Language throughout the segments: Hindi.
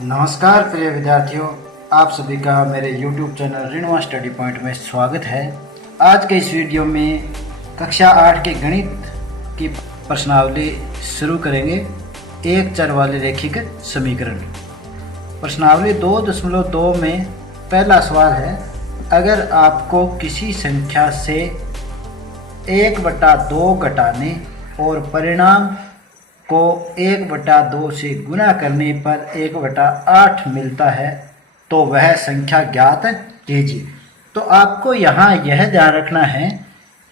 नमस्कार प्रिय विद्यार्थियों, आप सभी का मेरे YouTube चैनल ऋणवा स्टडी पॉइंट में स्वागत है। आज के इस वीडियो में कक्षा 8 के गणित की प्रश्नावली शुरू करेंगे। एक चर वाले रैखिक समीकरण। प्रश्नावली 2.2 में पहला सवाल है, अगर आपको किसी संख्या से 1/2 घटाने और परिणाम को 1/2 से गुणा करने पर 1/8 मिलता है तो वह संख्या ज्ञात कीजिए। तो आपको यहाँ यह ध्यान रखना है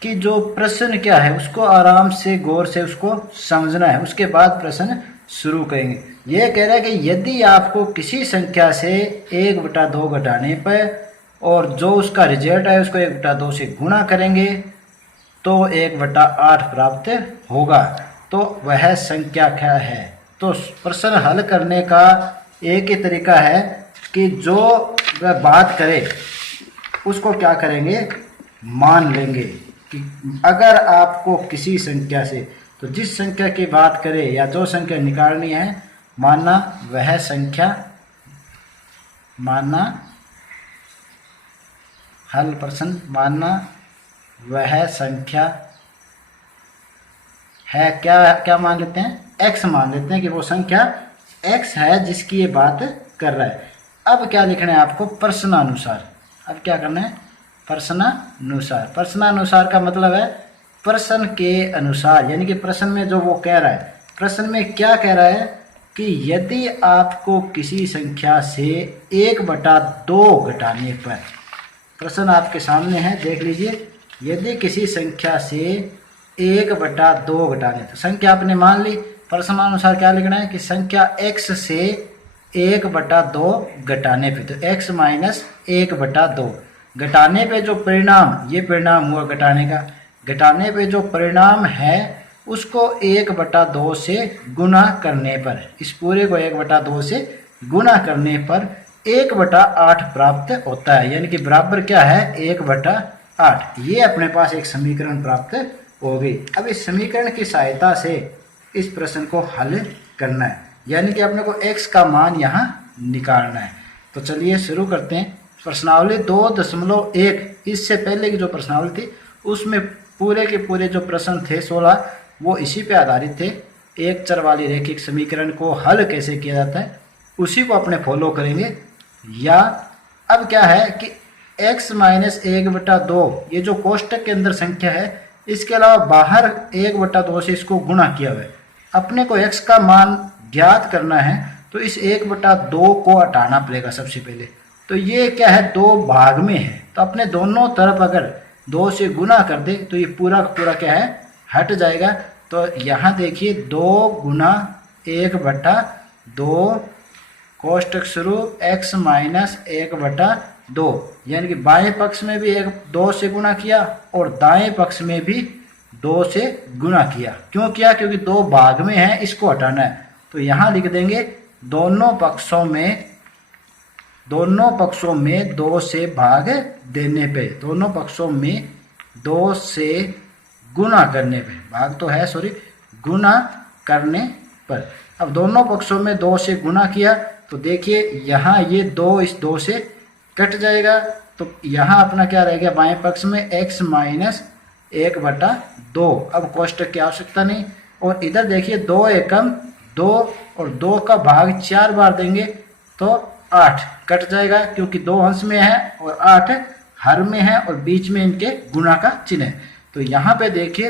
कि जो प्रश्न क्या है उसको आराम से गौर से उसको समझना है, उसके बाद प्रश्न शुरू करेंगे। यह कह रहा है कि यदि आपको किसी संख्या से 1/2 घटाने पर और जो उसका रिजल्ट है उसको 1/2 से गुणा करेंगे तो 1/8 प्राप्त होगा, तो वह संख्या क्या है। तो प्रश्न हल करने का एक ही तरीका है कि जो वह बात करे उसको क्या करेंगे, मान लेंगे कि अगर आपको किसी संख्या से, तो जिस संख्या की बात करे या जो संख्या निकालनी है, मानना वह संख्या, मानना हल प्रश्न, मानना वह संख्या है, क्या मान लेते हैं, x मान लेते हैं कि वो संख्या x है जिसकी ये बात कर रहा है। अब क्या लिखना है आपको, प्रश्नानुसार। अब क्या करना है, प्रश्नानुसार। प्रश्नानुसार का मतलब है प्रश्न के अनुसार, यानी कि प्रश्न में जो वो कह रहा है, प्रश्न में क्या कह रहा है कि यदि आपको किसी संख्या से 1/2 घटाने पर, प्रश्न आपके सामने है, देख लीजिए। यदि किसी संख्या से 1/2 घटाने, तो संख्या आपने मान ली, प्रश्नानुसार क्या लिखना है कि संख्या x से 1/2 घटाने पे, तो x माइनस 1/2 घटाने पे जो परिणाम, ये परिणाम हुआ घटाने का, घटाने पे जो परिणाम है उसको 1/2 से गुना करने पर, इस पूरे को 1/2 से गुना करने पर 1/8 प्राप्त होता है, यानी कि बराबर क्या है, 1/8। ये अपने पास एक समीकरण प्राप्त हो गई। अब इस समीकरण की सहायता से इस प्रश्न को हल करना है, यानी कि अपने को x का मान यहाँ निकालना है। तो चलिए शुरू करते हैं। प्रश्नावली 2.1, इससे पहले की जो प्रश्नावली थी उसमें पूरे के पूरे जो प्रश्न थे 16, वो इसी पे आधारित थे। एक चर वाली रैखिक समीकरण को हल कैसे किया जाता है उसी को अपने फॉलो करेंगे। या अब क्या है कि x माइनस 1/2, ये जो कोष्टक के अंदर संख्या है, इसके अलावा बाहर 1/2 से इसको गुणा किया हुआ है। अपने को x का मान ज्ञात करना है तो इस 1/2 को हटाना पड़ेगा सबसे पहले। तो ये क्या है, 2 भाग में है, तो अपने दोनों तरफ अगर 2 से गुना कर दे तो ये पूरा का पूरा क्या है, हट जाएगा। तो यहाँ देखिए 2 गुना 1/2, कोष्टक शुरू x माइनस 1/2, यानी कि बाएं पक्ष में भी 2 से गुणा किया और दाएं पक्ष में भी 2 से गुणा किया। क्यों किया, क्योंकि 2 भाग में है, इसको हटाना है। तो यहाँ लिख देंगे दोनों पक्षों में 2 से भाग देने पे, दोनों पक्षों में 2 से गुणा करने पे, भाग तो है सॉरी, गुणा करने पर। अब दोनों पक्षों में 2 से गुणा किया तो देखिए यहाँ ये 2 इस 2 से कट जाएगा, तो यहाँ अपना क्या रह गया, बाएं पक्ष में x माइनस 1/2। अब कोष्टक की आवश्यकता नहीं। और इधर देखिए 2 एकम 2 और 2 का भाग 4 बार देंगे तो 8 कट जाएगा, क्योंकि 2 अंश में है और 8 हर में है और बीच में इनके गुणा का चिन्ह है। तो यहाँ पे देखिए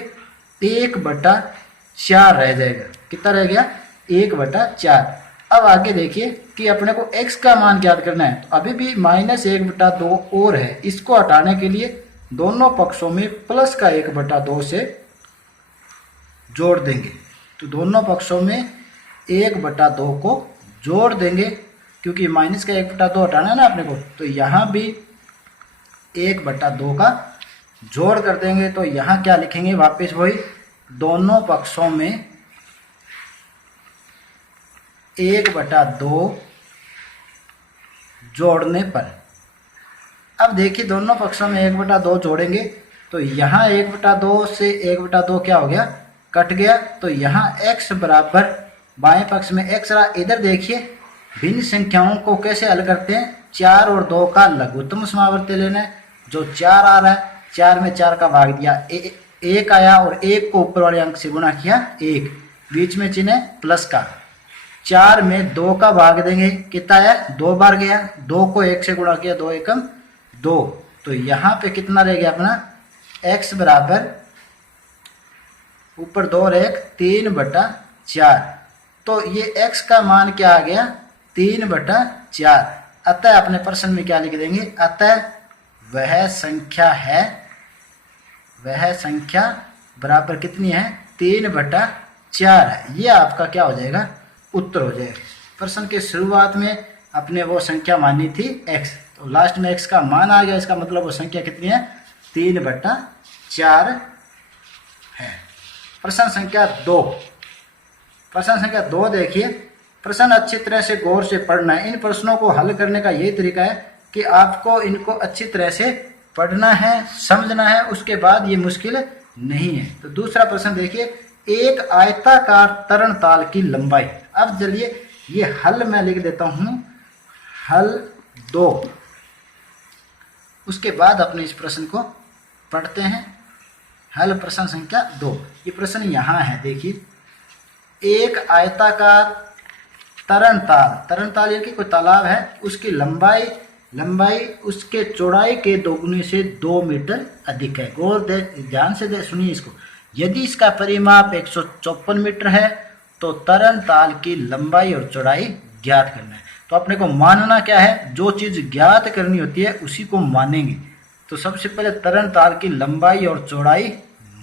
1/4 रह जाएगा। कितना रह गया, 1/4। अब आगे देखिए कि अपने को x का मान ज्ञात करना है, तो अभी भी माइनस 1/2 और है, इसको हटाने के लिए दोनों पक्षों में प्लस का 1/2 से जोड़ देंगे। तो दोनों पक्षों में 1/2 को जोड़ देंगे, क्योंकि माइनस का 1/2 हटाना है ना अपने को, तो यहाँ भी 1/2 का जोड़ कर देंगे। तो यहाँ क्या लिखेंगे, वापस वही, दोनों पक्षों में 1/2 जोड़ने पर। अब देखिए दोनों पक्षों में 1/2 जोड़ेंगे तो यहाँ 1/2 से 1/2 क्या हो गया, कट गया। तो यहाँ x बराबर बाएं पक्ष में x रहा। इधर देखिए भिन्न संख्याओं को कैसे हल करते हैं, 4 और 2 का लघुत्तम समावर्ती लेना है, जो 4 आ रहा है 4 में 4 का भाग दिया, 1 आया और 1 को ऊपर वाले अंक से गुणा किया 1, बीच में चिन्ह है प्लस का, 4 में 2 का भाग देंगे, कितना है 2 बार गया, 2 को 1 से गुणा किया, 2 एकम 2, तो यहाँ पे कितना रह गया अपना x बराबर ऊपर 2 और 1 3/4, तो ये x का मान क्या आ गया 3/4। अतः अपने प्रश्न में क्या लिख देंगे, अतः वह संख्या है, वह संख्या बराबर कितनी है 3/4 है। ये आपका क्या हो जाएगा उत्तर हो जाएगा। प्रश्न के शुरुआत में अपने वो संख्या मानी थी x, तो लास्ट में x का मान आ गया, इसका मतलब वो संख्या कितनी है 3/4 है। प्रश्न संख्या 2, प्रश्न संख्या 2 देखिए, प्रश्न अच्छी तरह से गौर से पढ़ना है। इन प्रश्नों को हल करने का यही तरीका है कि आपको इनको अच्छी तरह से पढ़ना है, समझना है, उसके बाद ये मुश्किल नहीं है। तो दूसरा प्रश्न देखिए, एक आयताकार तरणताल की लंबाई, अब चलिए ये हल मैं लिख देता हूं, हल 2, उसके बाद अपने इस प्रश्न को पढ़ते हैं। हल प्रश्न संख्या 2, ये प्रश्न यहाँ है देखिए, एक आयताकार तरणताल, तरणताल यानी कि कोई तालाब है, उसकी लंबाई उसके चौड़ाई के दोगुने से 2 मीटर अधिक है। गौर दे ध्यान से सुनिए इसको, यदि इसका परिमाप 154 मीटर है तो तरणताल की लंबाई और चौड़ाई ज्ञात करना है। तो अपने को मानना क्या है, जो चीज ज्ञात करनी होती है उसी को मानेंगे। तो सबसे पहले तरणताल की लंबाई और चौड़ाई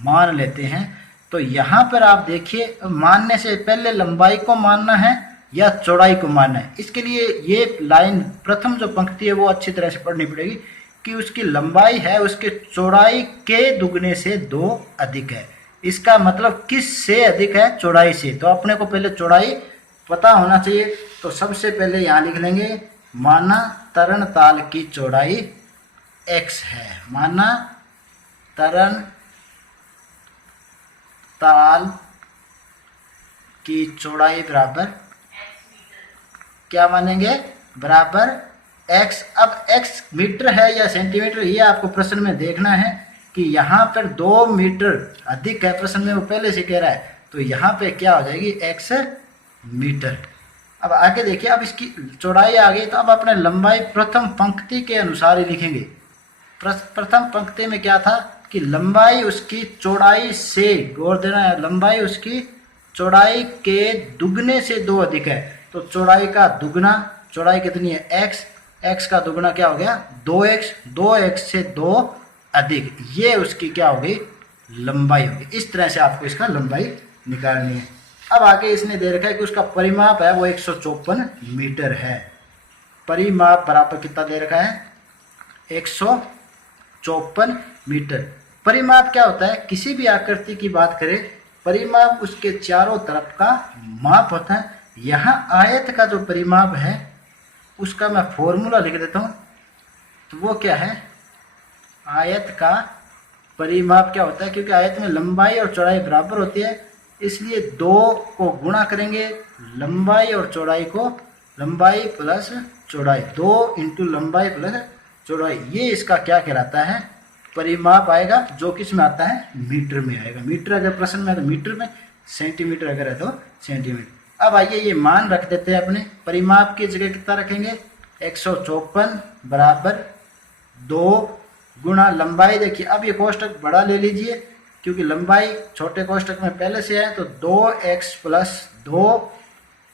मान लेते हैं। तो यहाँ पर आप देखिए, मानने से पहले लंबाई को मानना है या चौड़ाई को मानना है। इसके लिए ये लाइन प्रथम जो पंक्ति है वो अच्छी तरह से पढ़नी पड़ेगी कि उसकी लंबाई है उसके चौड़ाई के दुगने से 2 अधिक है। इसका मतलब किस से अधिक है, चौड़ाई से। तो अपने को पहले चौड़ाई पता होना चाहिए। तो सबसे पहले यहाँ लिख लेंगे, माना तरणताल की चौड़ाई x है, माना तरणताल की चौड़ाई बराबर क्या मानेंगे, बराबर x। अब x मीटर है या सेंटीमीटर, ये आपको प्रश्न में देखना है कि यहाँ पर 2 मीटर अधिक है, प्रश्न में वो पहले से कह रहा है, तो यहाँ पे क्या हो जाएगी x मीटर। अब आगे देखिए, अब इसकी चौड़ाई आ गई, तो अब अपने लंबाई प्रथम पंक्ति के अनुसार ही लिखेंगे। प्रथम पंक्ति में क्या था कि लंबाई उसकी चौड़ाई से, गौर देना है, लंबाई उसकी चौड़ाई के दुगने से 2 अधिक है। तो चौड़ाई का दुगना, चौड़ाई कितनी है x का दुगना क्या हो गया 2x से 2 अधिक, ये उसकी क्या होगी लंबाई होगी। इस तरह से आपको इसका लंबाई निकालनी है। अब आगे इसने दे रखा है कि उसका परिमाप है वो 154 मीटर है। परिमाप बराबर कितना दे रखा है 154 मीटर। परिमाप क्या होता है, किसी भी आकृति की बात करें, परिमाप उसके चारों तरफ का माप होता है। यहाँ आयत का जो परिमाप है उसका मैं फॉर्मूला लिख देता हूँ। तो वो क्या है, आयत का परिमाप क्या होता है, क्योंकि आयत में लंबाई और चौड़ाई बराबर होती है, इसलिए 2 को गुणा करेंगे लंबाई और चौड़ाई को, लंबाई प्लस चौड़ाई, 2 इंटू लंबाई प्लस चौड़ाई, ये इसका क्या कहलाता है परिमाप आएगा, जो किस में आता है मीटर में आएगा। मीटर अगर प्रश्न में है तो मीटर में, सेंटीमीटर अगर है तो सेंटीमीटर। अब आइए ये मान रख देते हैं अपने, परिमाप की जगह कितना रखेंगे 154 बराबर 2 गुणा लंबाई। देखिए अब ये कोष्टक बड़ा ले लीजिए, क्योंकि लंबाई छोटे कोष्टक में पहले से है, तो 2x प्लस 2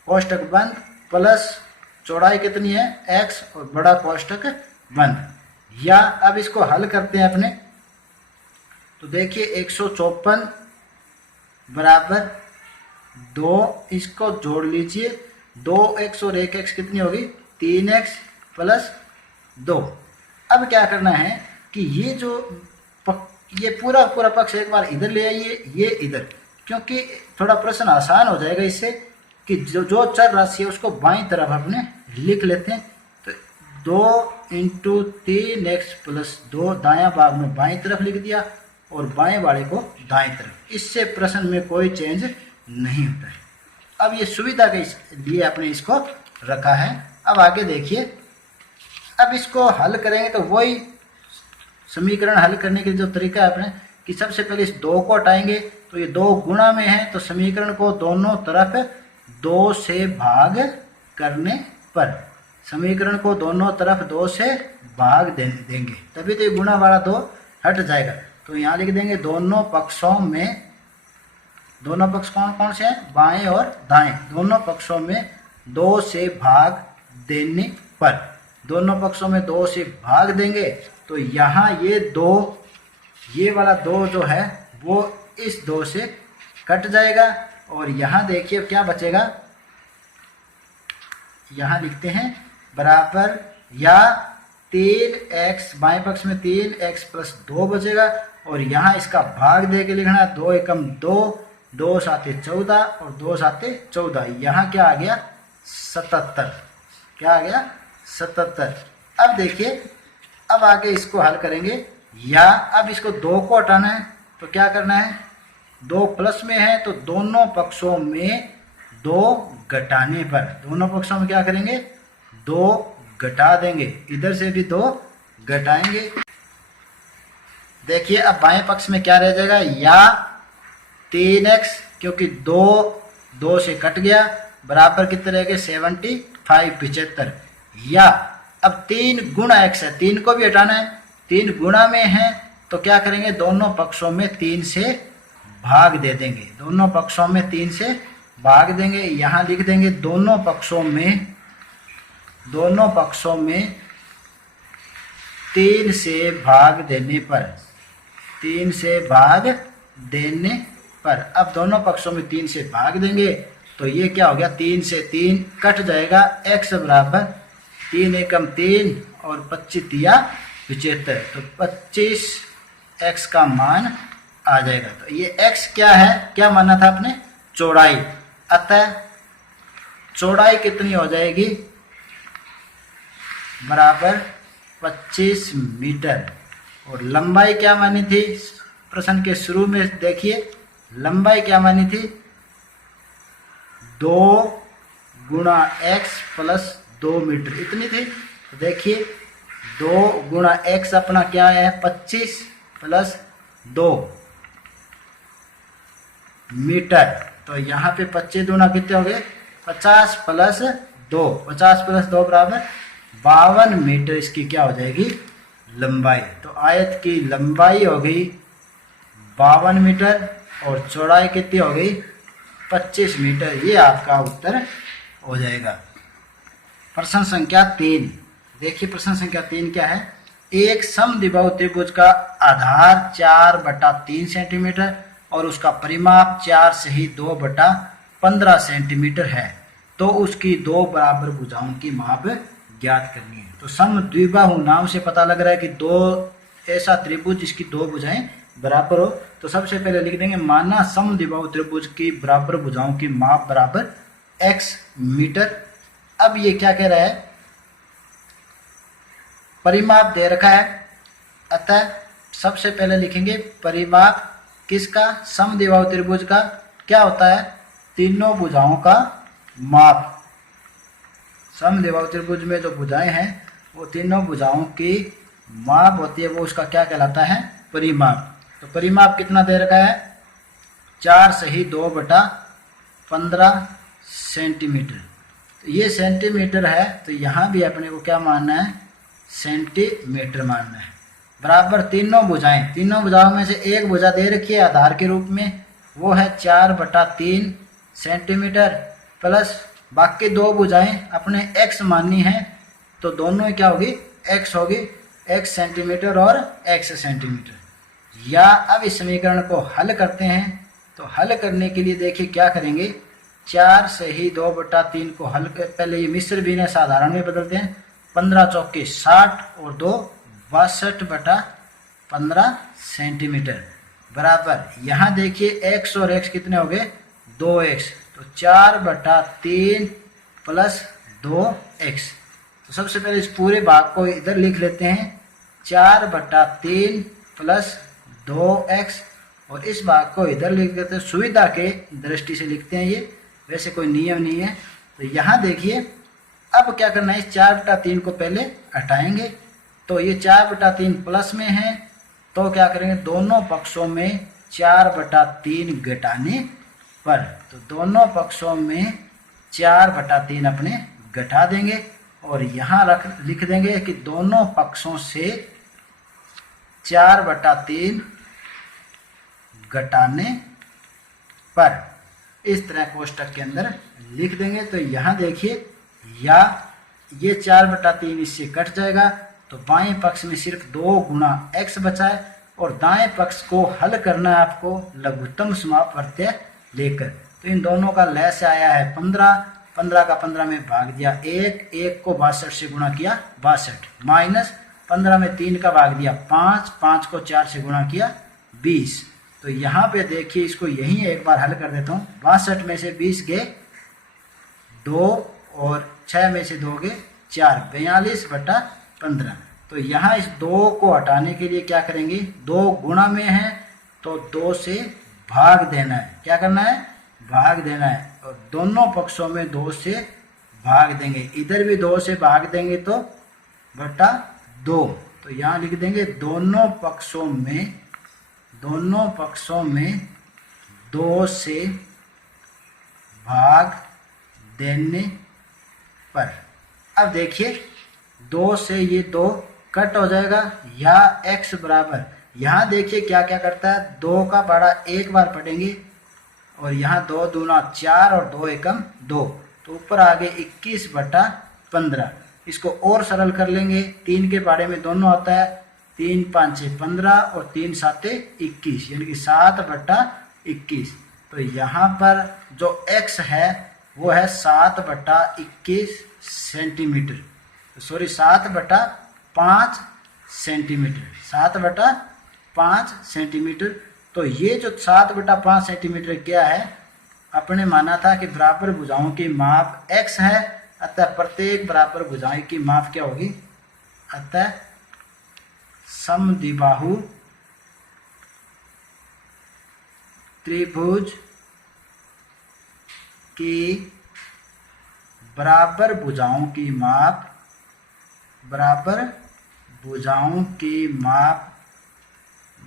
कोष्टक बंद प्लस चौड़ाई कितनी है x और बड़ा कोष्टक बंद। या अब इसको हल करते हैं अपने, तो देखिए 154 बराबर 2, इसको जोड़ लीजिए, 2x और 1x कितनी होगी 3x प्लस 2। अब क्या करना है कि ये जो ये पूरा पक्ष एक बार इधर ले आइए, ये इधर, क्योंकि थोड़ा प्रश्न आसान हो जाएगा इससे कि जो चर राशि है उसको बाईं तरफ अपने लिख लेते हैं। तो 2 इंटू 3x प्लस 2 दायां भाग में बाईं तरफ लिख दिया और बाएं वाले को दाएं तरफ। इससे प्रश्न में कोई चेंज नहीं होता है। अब ये सुविधा के लिए आपने इसको रखा है। अब आगे देखिए, अब इसको हल करेंगे तो वही समीकरण हल करने के जो तरीका है अपने कि सबसे पहले इस 2 को हटाएंगे तो ये 2 गुणा में है, तो समीकरण को दोनों तरफ 2 से भाग करने पर, समीकरण को दोनों तरफ 2 से भाग देंगे तभी तो ये गुणा वाला 2 हट जाएगा। तो यहाँ लिख देंगे दोनों पक्षों में, दोनों पक्ष कौन कौन से हैं, बाएं और दाएं, दोनों पक्षों में 2 से भाग देने पर, दोनों पक्षों में 2 से भाग देंगे तो यहाँ ये 2, ये वाला 2 जो है वो इस 2 से कट जाएगा और यहाँ देखिए क्या बचेगा, यहाँ लिखते हैं बराबर या 3x, बाएं पक्ष में 3x + 2 बचेगा और यहाँ इसका भाग दे के लिखना है 2 एकम 2, 2 साते 14 और 2 साते 14, यहाँ क्या आ गया 77, क्या आ गया 77। अब देखिए, अब आगे इसको हल करेंगे, या अब इसको 2 को हटाना है तो क्या करना है, 2 प्लस में है तो दोनों पक्षों में 2 घटाने पर, दोनों पक्षों में क्या करेंगे 2 घटा देंगे, इधर से भी 2 घटाएंगे। देखिए अब बाएं पक्ष में क्या रह जाएगा, या 3x, क्योंकि 2 से कट गया, बराबर कितने रह गए 75, या अब 3 गुणा x है, 3 को भी हटाना है, 3 गुणा में है तो क्या करेंगे दोनों पक्षों में 3 से भाग दे देंगे, दोनों पक्षों में 3 से भाग देंगे। यहाँ लिख देंगे दोनों पक्षों में 3 से भाग देने पर, 3 से भाग देने पर, अब दोनों पक्षों में 3 से भाग देंगे तो ये क्या हो गया, 3 से 3 कट जाएगा, x बराबर 3 एकम 3 और 25 या 75, तो 25x का मान आ जाएगा। तो ये x क्या है, क्या माना था आपने, चौड़ाई, अतः चौड़ाई कितनी हो जाएगी, बराबर 25 मीटर, और लंबाई क्या मानी थी, प्रश्न के शुरू में देखिए लंबाई क्या मानी थी, 2 गुणा x + 2 मीटर इतनी थी। तो देखिए 2 गुणा x अपना क्या है 25 + 2 मीटर, तो यहाँ पे 25 दूना कितने हो गए 50 + 2, 50 + 2 बराबर 52 मीटर इसकी क्या हो जाएगी लंबाई। तो आयत की लंबाई हो गई 52 मीटर और चौड़ाई कितनी हो गई 25 मीटर, ये आपका उत्तर हो जाएगा। प्रश्न संख्या 3, देखिए प्रश्न संख्या 3 क्या है, एक समद्विबाहु त्रिभुज का आधार 4/3 सेंटीमीटर और उसका परिमाप 4 सही 2/15 सेंटीमीटर है, तो उसकी 2 बराबर भुजाओं की माप ज्ञात करनी है। तो समद्विबाहु नाम से पता लग रहा है कि 2 ऐसा त्रिभुज जिसकी 2 भुजाएं बराबर हो, तो सबसे पहले लिख देंगे माना समद्विबाहु त्रिभुज की बराबर भुजाओं की माप बराबर x मीटर। अब ये क्या कह रहा है, परिमाप दे रखा है, अतः सबसे पहले लिखेंगे परिमाप किसका, समद्विबाहु त्रिभुज का क्या होता है, तीनों भुजाओं का माप। समद्विबाहु त्रिभुज में जो भुजाएं हैं वो तीनों भुजाओं की माप होती है, वो उसका क्या कहलाता है परिमाप। तो परिमाप कितना दे रखा है 4 सही 2/15 सेंटीमीटर, तो ये सेंटीमीटर है, तो यहाँ भी अपने को क्या मानना है सेंटीमीटर मानना है। बराबर तीनों भुजाओं में से एक भुजा दे रखी है आधार के रूप में, वो है 4/3 सेंटीमीटर, प्लस बाकी 2 भुजाएं अपने x माननी है, तो दोनों क्या होगी x होगी, x सेंटीमीटर और x सेंटीमीटर। या अब इस समीकरण को हल करते हैं, तो हल करने के लिए देखिए क्या करेंगे, 4 सही 2/3 को हल कर, पहले ये मिश्र भिन्न साधारण में बदलते हैं, 15 चौके 60 और 2 62/15 सेंटीमीटर, बराबर यहाँ देखिए x और x कितने हो गए 2x, तो 4/3 + 2x। तो सबसे पहले इस पूरे भाग को इधर लिख लेते हैं, 4/3 + 2x, और इस भाग को इधर लिख देते हैं, सुविधा के दृष्टि से लिखते हैं ये, वैसे कोई नियम नहीं है। तो यहाँ देखिए अब क्या करना है, इस 4/3 को पहले हटाएंगे। तो ये 4/3 प्लस में है, तो क्या करेंगे, दोनों पक्षों में 4/3 घटाने पर, तो दोनों पक्षों में 4/3 अपने घटा देंगे और यहाँ लिख देंगे कि दोनों पक्षों से 4/3 घटाने पर, इस तरह कोष्टक के अंदर लिख देंगे। तो यहाँ देखिए या ये 4/3 इससे कट जाएगा, तो बाएं पक्ष में सिर्फ 2 गुणा x बचा है और दाएं पक्ष को हल करना है आपको लघुत्तम समाप प्रत्यय लेकर। तो इन दोनों का लय से आया है 15, 15 का 15 में भाग दिया 1, 1 को 62 से गुणा किया 62, माइनस 15 में 3 का भाग दिया 5, 5 को 4 से गुणा किया 20। तो यहाँ पे देखिए इसको यहीं एक बार हल कर देता हूँ। 62 में से 20 गए 2 और 6 में से 2 गए 4, 42/15। तो यहाँ इस 2 को हटाने के लिए क्या करेंगे, 2 गुणा में है तो 2 से भाग देना है। क्या करना है, भाग देना है और दोनों पक्षों में 2 से भाग देंगे। इधर भी 2 से भाग देंगे तो बटा 2। तो यहाँ लिख देंगे दोनों पक्षों में 2 से भाग देने पर। अब देखिए 2 से ये 2 कट हो जाएगा या x बराबर, यहाँ देखिए क्या क्या करता है, 2 का बड़ा एक बार पढ़ेंगे और यहाँ 2 दूना 4 और 2 एकम 2, तो ऊपर आगे 21/15। इसको और सरल कर लेंगे, 3 के बारे में दोनों आता है, 3 5 6 15 और 3 7 21, यानी कि 7/21। तो यहाँ पर जो x है वो है 7/21 सेंटीमीटर, सॉरी 7/5 सेंटीमीटर, 7/5 सेंटीमीटर। तो ये जो 7/5 सेंटीमीटर क्या है, अपने माना था कि बराबर भुजाओं की माप x है, अतः प्रत्येक बराबर भुजाएं की माप क्या होगी, अतः समद्विबाहु त्रिभुज की बराबर भुजाओं की माप,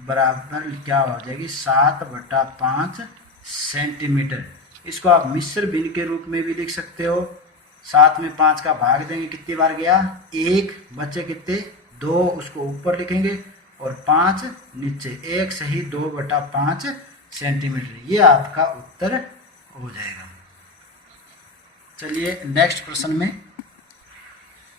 बराबर क्या हो जाएगी, 7/5 सेंटीमीटर। इसको आप मिश्र भिन्न के रूप में भी लिख सकते हो। 7 में 5 का भाग देंगे, कितनी बार गया 1, बचे कितने 2, उसको ऊपर लिखेंगे और 5 नीचे, 1 सही 2/5 सेंटीमीटर। ये आपका उत्तर हो जाएगा। चलिए नेक्स्ट प्रश्न में,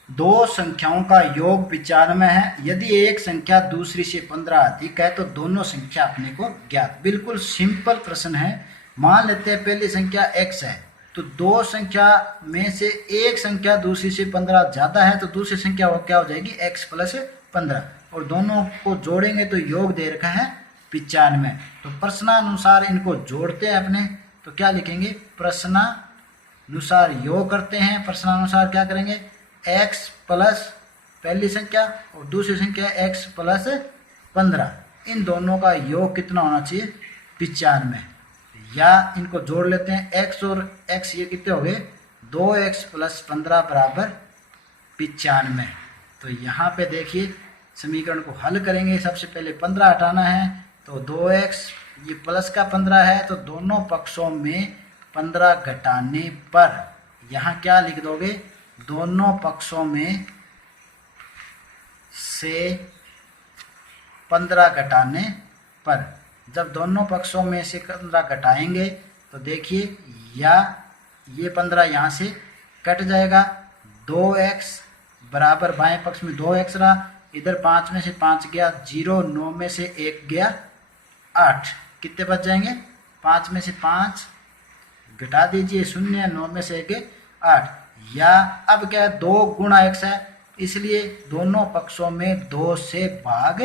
2 संख्याओं का योग 95 है, यदि एक संख्या दूसरी से 15 अधिक है तो दोनों संख्या अपने को ज्ञात। बिल्कुल सिंपल प्रश्न है। मान लेते हैं पहली संख्या x है, तो 2 संख्या में से एक संख्या दूसरी से 15 ज्यादा है, तो दूसरी संख्या वो क्या हो जाएगी, x + 15, और दोनों को जोड़ेंगे तो योग दे रखा है 95। तो प्रश्नानुसार इनको जोड़ते हैं अपने, तो क्या लिखेंगे, प्रश्नानुसार योग करते हैं। प्रश्नानुसार क्या करेंगे, x प्लस पहली संख्या और दूसरी संख्या x + 15, इन दोनों का योग कितना होना चाहिए, 95। या इनको जोड़ लेते हैं, x और x ये कितने हो गए, 2x + 15 = 95। तो यहाँ पे देखिए समीकरण को हल करेंगे। सबसे पहले 15 हटाना है, तो 2x ये प्लस का 15 है, तो दोनों पक्षों में 15 घटाने पर, यहाँ क्या लिख दोगे, दोनों पक्षों में से 15 घटाने पर। जब दोनों पक्षों में से 15 घटाएंगे तो देखिए या ये 15 यहाँ से कट जाएगा, 2x बराबर बाएं पक्ष में 2x रहा, इधर 5 में से 5 गया 0, 9 में से 1 गया 8, कितने बच जाएंगे, 5 में से 5 घटा दीजिए 0, 9 में से 1 8। या अब क्या है, 2 गुणा x है, इसलिए दोनों पक्षों में 2 से भाग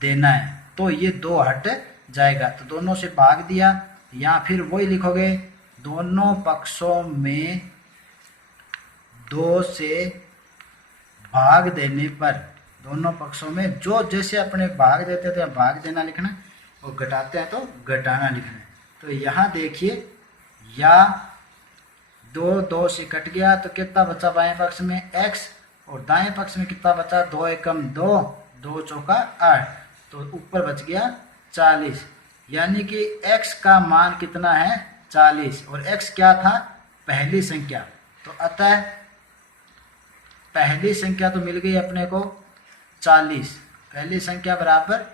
देना है, तो ये 2 हट जाएगा, तो दोनों से भाग दिया। या फिर वही लिखोगे, दोनों पक्षों में 2 से भाग देने पर, दोनों पक्षों में जो जैसे अपने भाग देते थे भाग देना लिखना, और घटाते हैं तो घटाना लिखना है। तो यहाँ देखिए या 2 2 से कट गया तो कितना बचा बाएं पक्ष में x, और दाएं पक्ष में कितना बचा 2 एकम 2, 2 चौका 8, तो ऊपर बच गया 40। यानी कि x का मान कितना है 40, और x क्या था पहली संख्या, तो अतः पहली संख्या तो मिल गई अपने को 40, पहली संख्या बराबर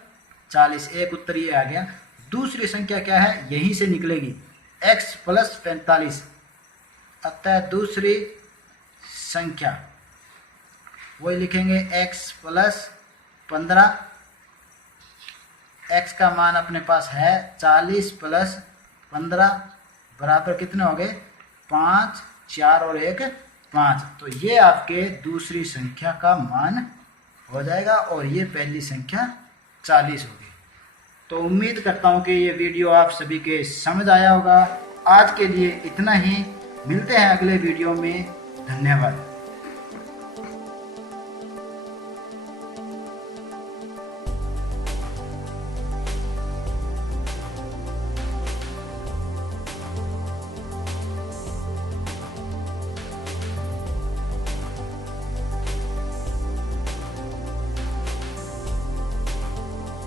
40, एक उत्तर ये आ गया। दूसरी संख्या क्या है यहीं से निकलेगी x प्लस 45, अतः दूसरी संख्या वही लिखेंगे x प्लस 15, x का मान अपने पास है 40 प्लस 15 बराबर कितने हो गए 5, 4 और 1 5, तो ये आपके दूसरी संख्या का मान हो जाएगा और ये पहली संख्या 40 होगी। तो उम्मीद करता हूँ कि ये वीडियो आप सभी के समझ आया होगा। आज के लिए इतना ही, मिलते हैं अगले वीडियो में, धन्यवाद।